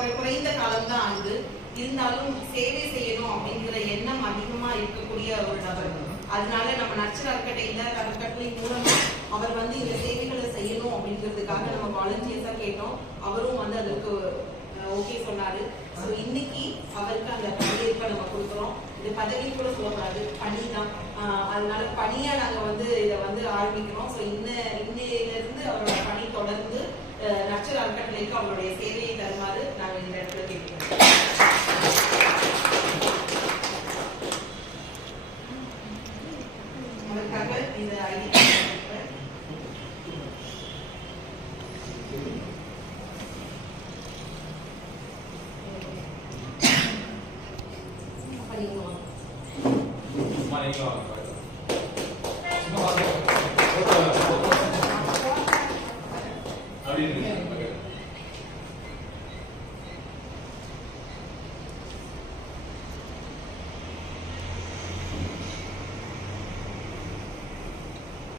குறை- குறைந்த காலம் தான் இருந்தாலும் சேவை செய்யணும் அப்படிங்கிற எண்ணம் அதிகமா இருக்கக்கூடிய ஒரு நபர். அதனால நம்ம நச்சர் அறக்கட்டையில அறக்கட்டளை மூலமா அவர் வந்து இந்த சேவைகளை செய்யணும் அப்படிங்கிறதுக்காக நம்ம வாலண்டியர்ஸா கேட்டோம். அவரும் வந்து அதற்கு ஓகே சொன்னாரு. ஸோ இன்னைக்கு அவருக்கு அந்த பதவியேற்ப நம்ம கொடுக்குறோம். இது பதவி கூட சொல்லக்கூடாது. பணி தான். அதனால பணியா நாங்க வந்து இதை வந்து ஆரம்பிக்கிறோம். நெடுஞ்சால் கட்டளைக்கு அவங்களுடைய சேவையை தருமாறு நாங்கள் இந்த இடத்துல கேட்டுக்கிறோம் Thank you.